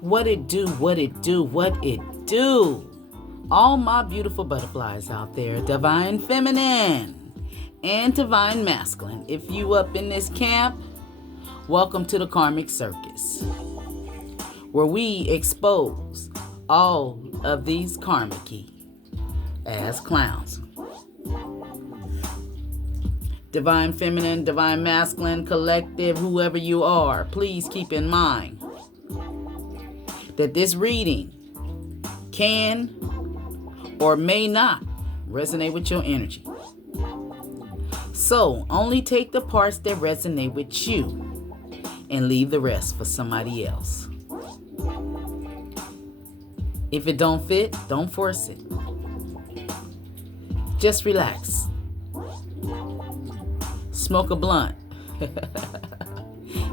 What it do, what it do, what it do. All my beautiful butterflies out there, divine feminine and divine masculine. If you up in this camp, welcome to the Karmic Circus, where we expose all of these karmic as clowns. Divine feminine, divine masculine, collective, whoever you are, please keep in mind that this reading can or may not resonate with your energy. So only take the parts that resonate with you and leave the rest for somebody else. If it don't fit, don't force it. Just relax. Smoke a blunt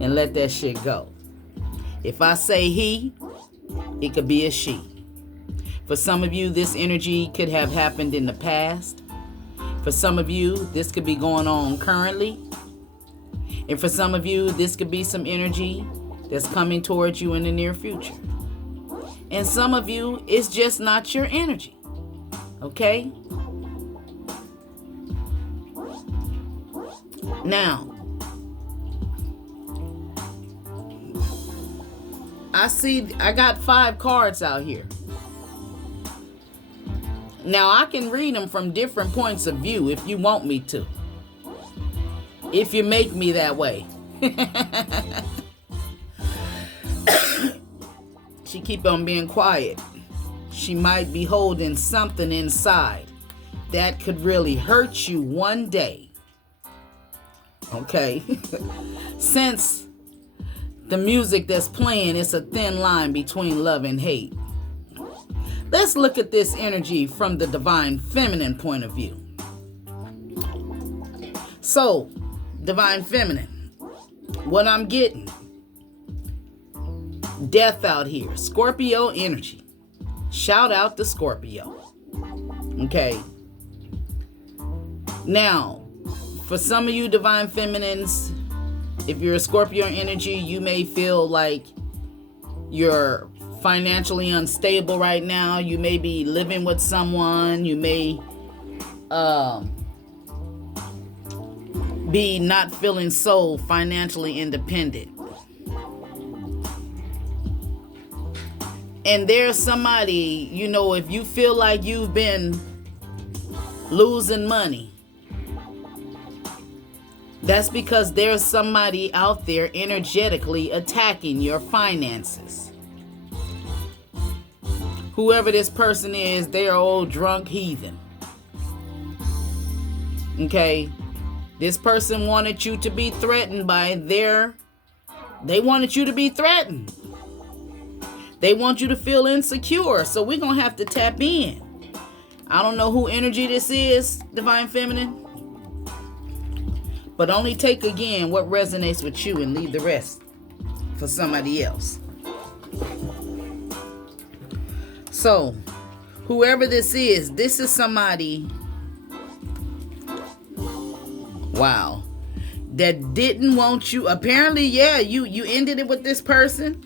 and let that shit go. If I say he, it could be a she. For some of you, this energy could have happened in the past. For some of you, this could be going on currently. And for some of you, this could be some energy that's coming towards you in the near future. And some of you, it's just not your energy. Okay? Now, I got 5 cards out here. Now, I can read them from different points of view if you want me to. If you make me that way. She keep on being quiet. She might be holding something inside that could really hurt you one day. Okay? Since the music that's playing is a thin line between love and hate, let's look at this energy from the divine feminine point of view. So, divine feminine, what I'm getting, death out here, Scorpio energy. Shout out to Scorpio. Okay. Now, for some of you divine feminines, if you're a Scorpio energy, you may feel like you're financially unstable right now. You may be living with someone. You may be not feeling so financially independent. And there's somebody, if you feel like you've been losing money, that's because there's somebody out there energetically attacking your finances. Whoever this person is, they're an old drunk heathen. Okay? This person wanted you to be threatened they wanted you to be threatened. They want you to feel insecure. So we're going to have to tap in. I don't know who energy this is, divine feminine. But only take again what resonates with you and leave the rest for somebody else. So, whoever this is somebody, wow, that didn't want you. Apparently, you ended it with this person.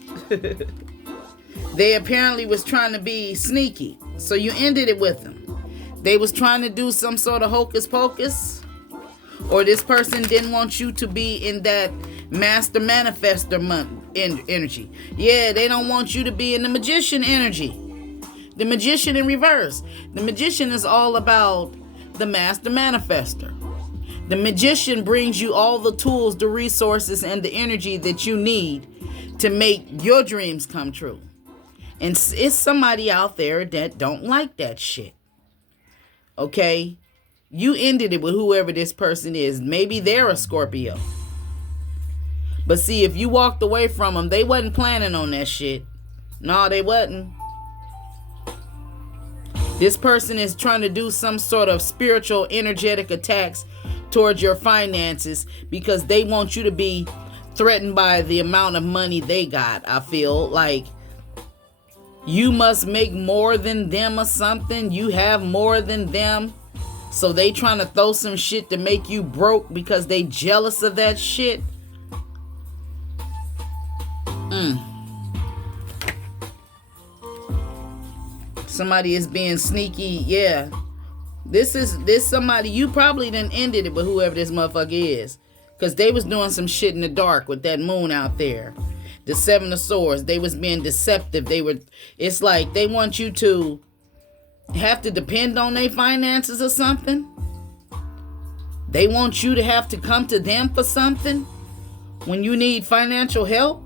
They apparently was trying to be sneaky. So you ended it with them. They was trying to do some sort of hocus pocus. Or this person didn't want you to be in that master manifester energy. Yeah, they don't want you to be in the magician energy. The magician in reverse. The magician is all about the master manifester. The magician brings you all the tools, the resources, and the energy that you need to make your dreams come true. And it's somebody out there that don't like that shit. Okay? You ended it with whoever this person is. Maybe they're a Scorpio. But see, if you walked away from them, they wasn't planning on that shit. No, they wasn't. This person is trying to do some sort of spiritual, energetic attacks towards your finances because they want you to be threatened by the amount of money they got. I feel like you must make more than them or something. You have more than them. So they trying to throw some shit to make you broke because they jealous of that shit. Somebody is being sneaky. Yeah. This somebody, you probably done ended it with whoever this motherfucker is. Because they was doing some shit in the dark with that moon out there. The Seven of Swords. They was being deceptive. It's like they want you to have to depend on their finances or something. They want you to have to come to them for something when you need financial help.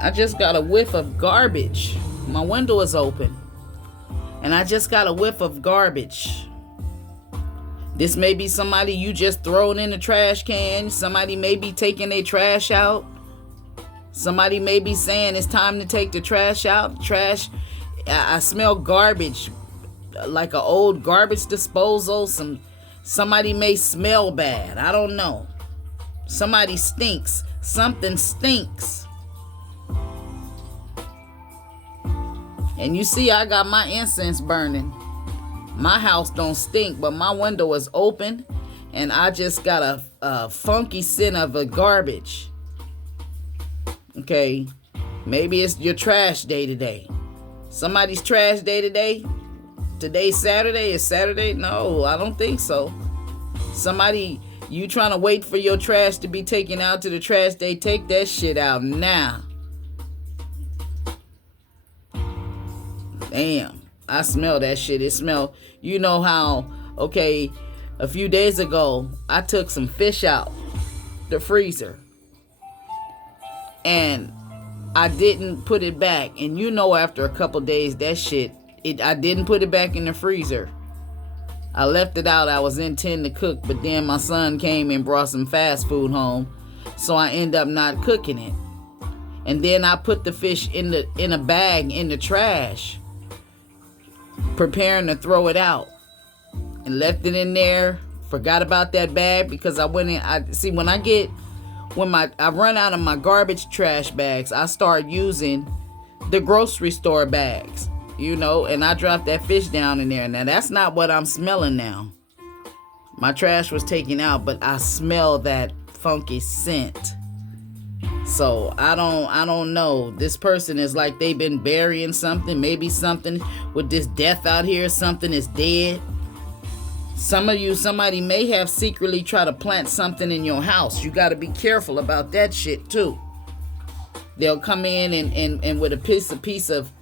I just got a whiff of garbage. My window is open. And I just got a whiff of garbage. This may be somebody you just thrown in the trash can. Somebody may be taking their trash out. Somebody may be saying it's time to take the trash out. I smell garbage. Like an old garbage disposal. Somebody may smell bad. I don't know. Somebody stinks. Something stinks. And you see, I got my incense burning. My house don't stink, but my window is open. And I just got a funky scent of a garbage. Okay. Maybe it's your trash day today. Somebody's trash day today. Today's Saturday. Is Saturday? No, I don't think so. Somebody, you trying to wait for your trash to be taken out to the trash day. Take that shit out now. Damn, I smell that shit. It smell, you know how, okay, a few days ago, I took some fish out the freezer. And I didn't put it back. And you know, after a couple days, that shit, I didn't put it back in the freezer. I left it out. I was intending to cook, but then my son came and brought some fast food home. So I end up not cooking it. And then I put the fish in a bag in the trash, preparing to throw it out, and left it in there. Forgot about that bag because I went in. When I run out of my garbage trash bags, I start using the grocery store bags, and I dropped that fish down in there. Now that's not what I'm smelling now. My trash was taken out, but I smell that funky scent. So I don't know. This person is like they've been burying something. Maybe something with this death out here. Something is dead. Some of you, somebody may have secretly tried to plant something in your house. You got to be careful about that shit too. They'll come in and with a piece of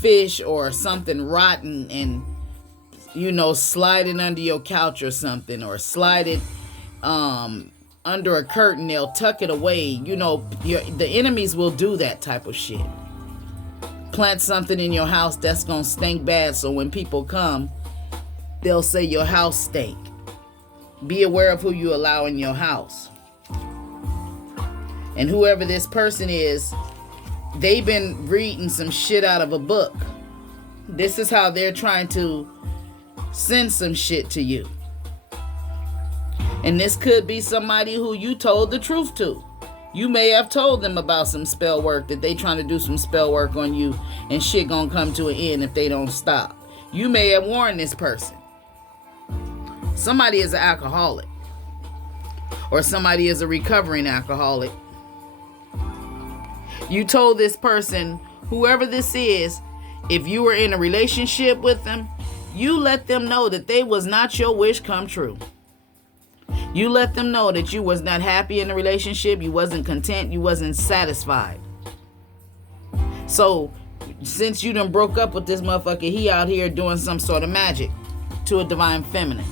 fish or something rotten and, slide it under your couch or something, or slide it under a curtain. They'll tuck it away. The enemies will do that type of shit. Plant something in your house that's gonna stink bad, so when people come, they'll say your house stink. Be aware of who you allow in your house. And whoever this person is, they've been reading some shit out of a book. This is how they're trying to send some shit to you. And this could be somebody who you told the truth to. You may have told them about some spell work, that they trying to do some spell work on you, and shit gonna come to an end if they don't stop. You may have warned this person. Somebody is an alcoholic, or somebody is a recovering alcoholic. You told this person, whoever this is, if you were in a relationship with them, you let them know that they was not your wish come true. You let them know that you was not happy in the relationship. You wasn't content. You wasn't satisfied. So, since you done broke up with this motherfucker, he out here doing some sort of magic to a divine feminine.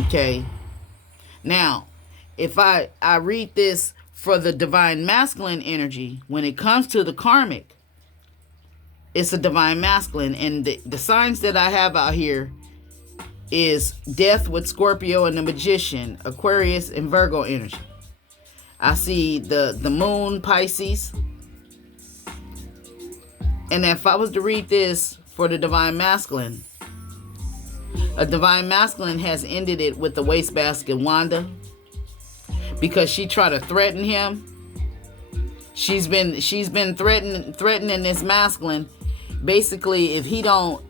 Okay. Now, if I read this for the divine masculine energy, when it comes to the karmic, it's a divine masculine. And the signs that I have out here is death with Scorpio and the magician, Aquarius and Virgo energy. I see the moon, Pisces. And if I was to read this for the divine masculine, a divine masculine has ended it with the wastebasket Wanda, because she tried to threaten him She's been threatening this masculine. Basically, if he don't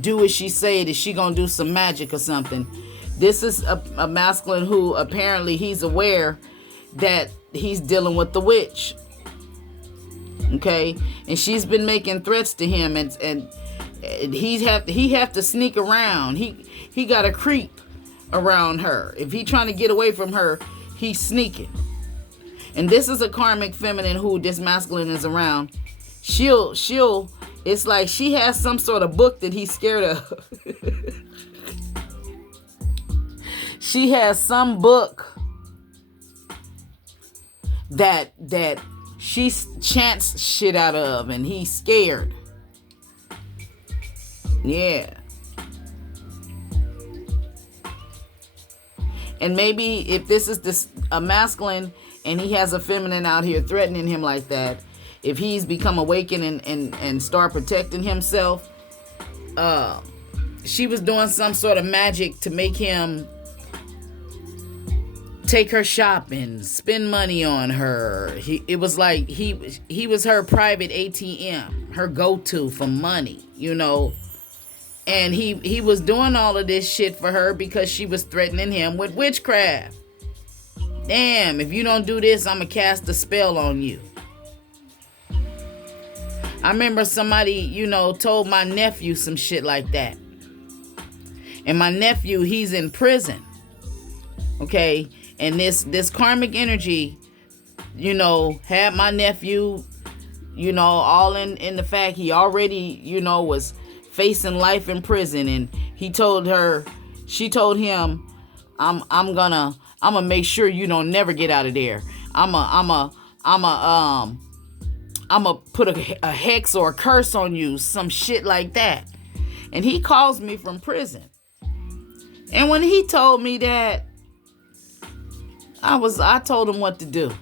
do what she said, that she gonna do some magic or something. This is a masculine who apparently he's aware that he's dealing with the witch. Okay, and she's been making threats to him, and he have to sneak around. He got to creep around her. If he trying to get away from her, he's sneaking. And this is a karmic feminine who this masculine is around. She'll it's like she has some sort of book that he's scared of. She has some book that she chants shit out of, and he's scared. Yeah. And maybe if this is a masculine and he has a feminine out here threatening him like that, if he's become awakened and start protecting himself, she was doing some sort of magic to make him take her shopping, spend money on her. It was like he was her private ATM, her go-to for money, you know. And he was doing all of this shit for her because she was threatening him with witchcraft. Damn, if you don't do this, I'm gonna cast a spell on you. I remember somebody, you know, told my nephew some shit like that. And my nephew, he's in prison. Okay? And this karmic energy, you know, had my nephew, you know, all in the fact he already, you know, was facing life in prison. And she told him, I'm gonna make sure you don't never get out of there. I'm gonna put a hex or a curse on you, some shit like that. And he calls me from prison. And when he told me that, I told him what to do.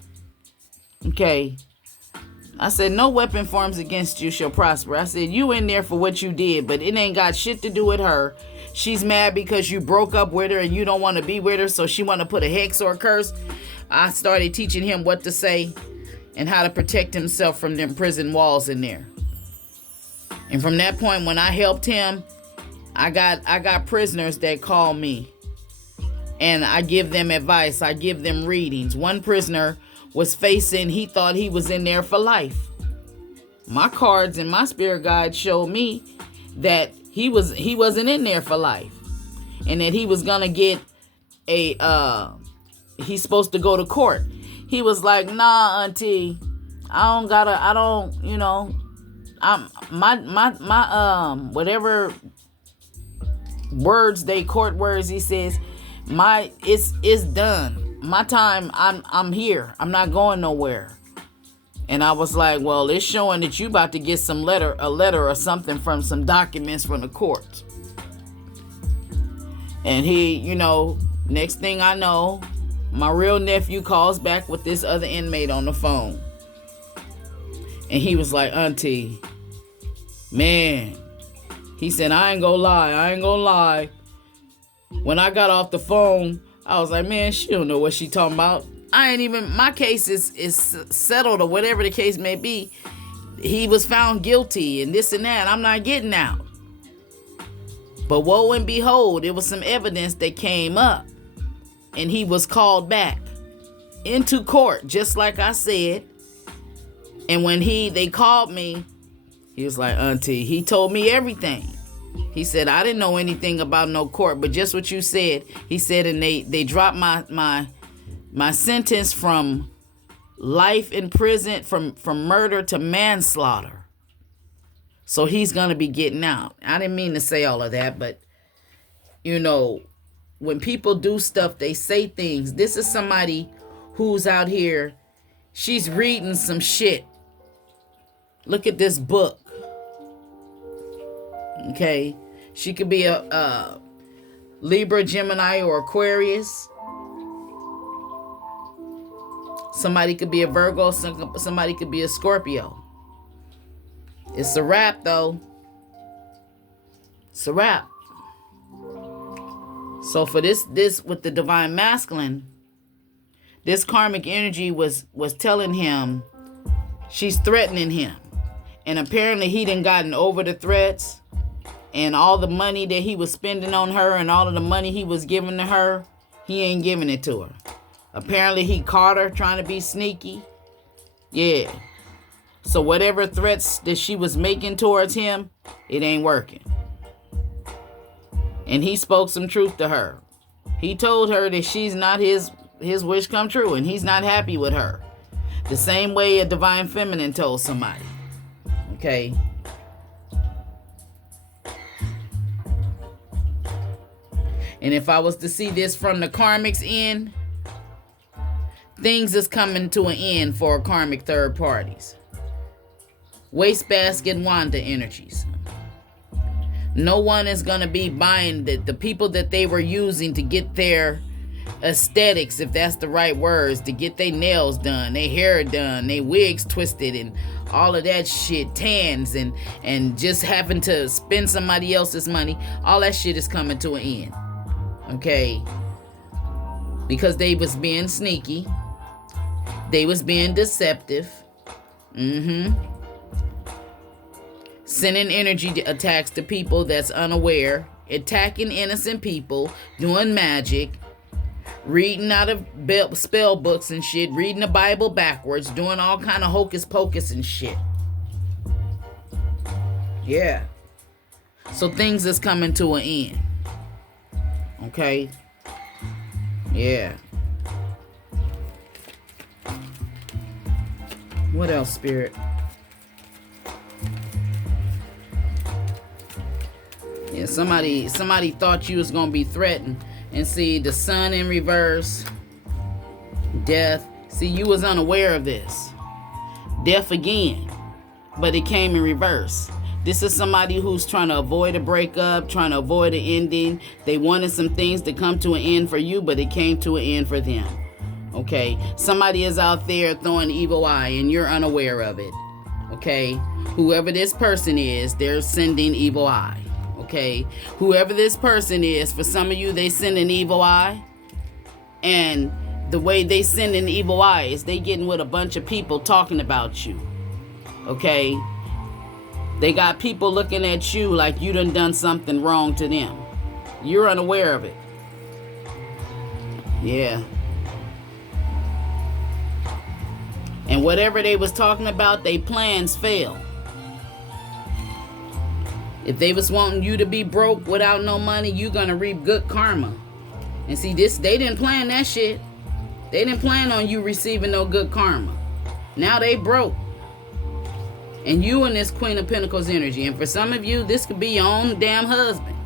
Okay. I said, no weapon forms against you shall prosper. I said, you in there for what you did, but it ain't got shit to do with her. She's mad because you broke up with her and you don't want to be with her, so she want to put a hex or a curse. I started teaching him what to say and how to protect himself from them prison walls in there. And from that point, when I helped him, I got prisoners that call me. And I give them advice. I give them readings. One prisoner was he thought he was in there for life. My cards and my spirit guide showed me that he wasn't in there for life. And that he was gonna get he's supposed to go to court. He was like, nah, auntie, whatever words court words he says, it's done. My time, I'm here. I'm not going nowhere. And I was like, well, it's showing that you about to get a letter or something from some documents from the court. And he, you know, next thing I know, my real nephew calls back with this other inmate on the phone. And he was like, auntie, man, he said, I ain't gonna lie. When I got off the phone, I was like, man, she don't know what she talking about. My case is settled or whatever the case may be. He was found guilty and this and that. I'm not getting out. But woe and behold, there was some evidence that came up. And he was called back into court, just like I said. And when they called me, he was like, auntie, he told me everything. He said, I didn't know anything about no court, but just what you said. He said, and they dropped my sentence from life in prison, from murder to manslaughter. So he's going to be getting out. I didn't mean to say all of that, but, you know, when people do stuff, they say things. This is somebody who's out here. She's reading some shit. Look at this book. Okay. She could be a Libra, Gemini, or Aquarius. Somebody could be a Virgo. Somebody could be a Scorpio. It's a wrap, though. It's a wrap. So for this with the divine masculine, this karmic energy was telling him she's threatening him. And apparently he done gotten over the threats, and all the money that he was spending on her and all of the money he was giving to her, he ain't giving it to her. Apparently he caught her trying to be sneaky. Yeah. So whatever threats that she was making towards him, it ain't working. And he spoke some truth to her. He told her that she's not his wish come true, and he's not happy with her. The same way a divine feminine told somebody. Okay. And if I was to see this from the karmic's end, things is coming to an end for karmic third parties. Wastebasket Wanda energies. No one is going to be buying the people that they were using to get their aesthetics, if that's the right words, to get their nails done, their hair done, their wigs twisted, and all of that shit, tans, and just having to spend somebody else's money. All that shit is coming to an end. Okay? Because they was being sneaky. They was being deceptive. Sending energy attacks to people that's unaware. Attacking innocent people. Doing magic. Reading out of spell books and shit. Reading the Bible backwards. Doing all kind of hocus pocus and shit. Yeah. So things is coming to an end. Okay? Yeah. What else, Spirit? Yeah, somebody thought you was gonna be threatened. And see, the sun in reverse. Death. See, you was unaware of this. Death again. But it came in reverse. This is somebody who's trying to avoid a breakup, trying to avoid an ending. They wanted some things to come to an end for you, but it came to an end for them. Okay? Somebody is out there throwing evil eye, and you're unaware of it. Okay? Whoever this person is, they're sending evil eye. Okay? Whoever this person is, for some of you, they send an evil eye. And the way they send an evil eye is they getting with a bunch of people talking about you. Okay? They got people looking at you like you done something wrong to them. You're unaware of it. Yeah. And whatever they was talking about, they plans failed. If they was wanting you to be broke without no money, you gonna reap good karma. And see, they didn't plan that shit. They didn't plan on you receiving no good karma. Now they broke. And you in this Queen of Pentacles energy. And for some of you, this could be your own damn husband.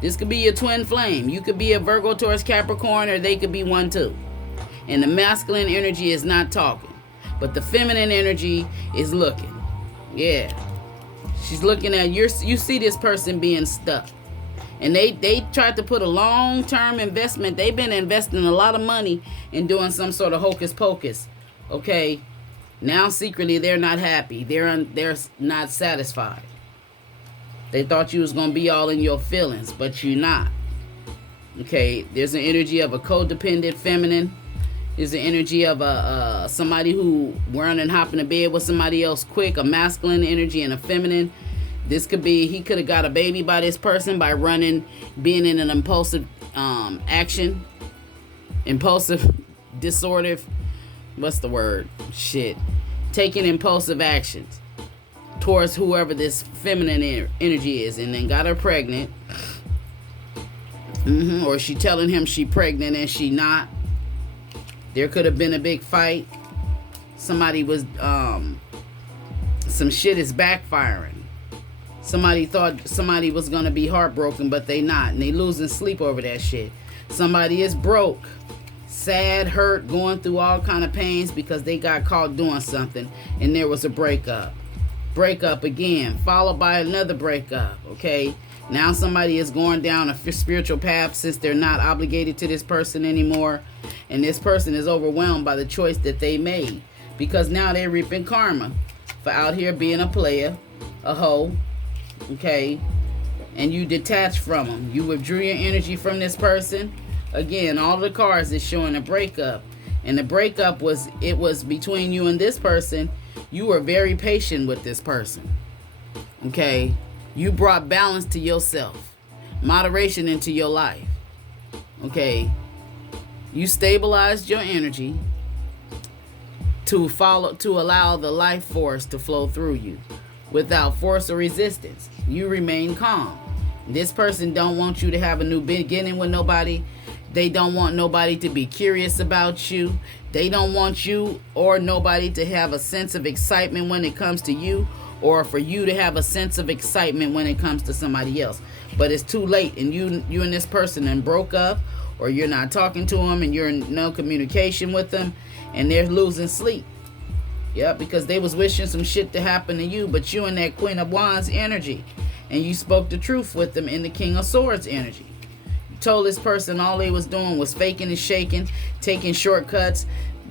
This could be your twin flame. You could be a Virgo, Taurus, Capricorn, or they could be one too. And the masculine energy is not talking. But the feminine energy is looking. Yeah. She's looking at you see this person being stuck. And they tried to put a long-term investment. They've been investing a lot of money in doing some sort of hocus pocus. Okay? Now secretly they're not happy. They're not satisfied. They thought you was going to be all in your feelings, but you're not. Okay? There's an energy of a codependent feminine. There's the energy of somebody who run and hop in the bed with somebody else quick, a masculine energy and a feminine. This could be, he could have got a baby by this person by being in an impulsive action. Impulsive, disordered, what's the word? Shit. Taking impulsive actions towards whoever this feminine energy is, and then got her pregnant. Or she telling him she pregnant and she not. There could have been a big fight. Somebody was, some shit is backfiring. Somebody thought somebody was going to be heartbroken, but they not. And they losing sleep over that shit. Somebody is broke. Sad, hurt, going through all kind of pains because they got caught doing something. And there was a breakup. Breakup again, followed by another breakup. Okay? Now somebody is going down a spiritual path since they're not obligated to this person anymore. And this person is overwhelmed by the choice that they made. Because now they're reaping karma for out here being a player, a hoe. Okay? And you detached from them. You withdrew your energy from this person. Again, all the cards is showing a breakup. And the breakup was between you and this person. You were very patient with this person. Okay? You brought balance to yourself, moderation into your life. Okay? You stabilized your energy to allow the life force to flow through you without force or resistance. You remain calm. This person don't want you to have a new beginning with nobody. They don't want nobody to be curious about you. They don't want you or nobody to have a sense of excitement when it comes to you, or for you to have a sense of excitement when it comes to somebody else. But it's too late, and you and this person then broke up, or you're not talking to them, and you're in no communication with them, and they're losing sleep. Yeah, because they was wishing some shit to happen to you, but you in that Queen of Wands energy, and you spoke the truth with them in the King of Swords energy. Told this person all they was doing was faking and shaking, taking shortcuts,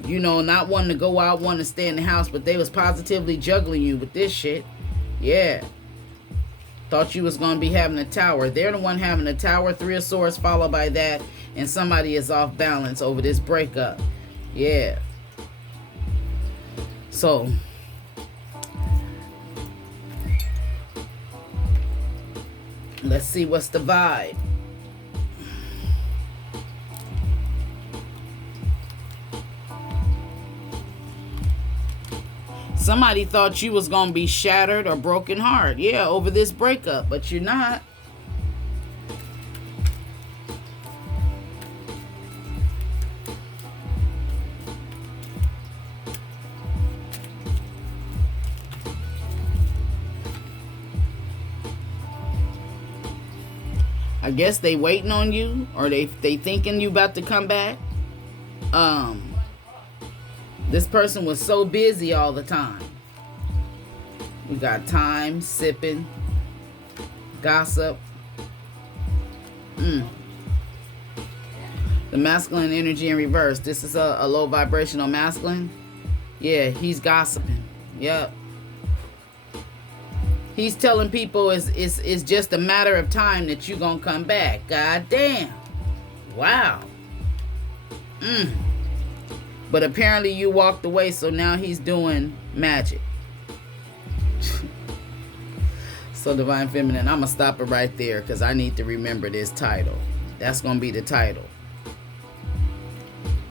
not wanting to go out, wanting to stay in the house, but they was positively juggling you with this shit. Yeah. Thought you was going to be having a tower. They're the one having a tower, 3 of Swords followed by that, and somebody is off balance over this breakup. Yeah. So, let's see what's the vibe. Somebody thought you was going to be shattered or broken heart. Yeah, over this breakup. But you're not. I guess they waiting on you. Or they thinking you about to come back. This person was so busy all the time. We got time, sipping, gossip. The masculine energy in reverse. This is a low vibrational masculine. Yeah, he's gossiping. Yep. He's telling people it's just a matter of time that you're going to come back. God damn. Wow. But apparently you walked away, so now he's doing magic. So Divine Feminine, I'm going to stop it right there because I need to remember this title. That's going to be the title.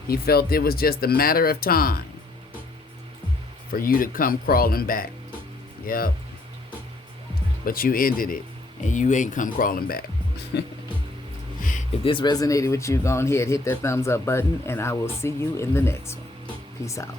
He felt it was just a matter of time for you to come crawling back. Yep. But you ended it, and you ain't come crawling back. If this resonated with you, go ahead, hit that thumbs up button, and I will see you in the next one. Peace out.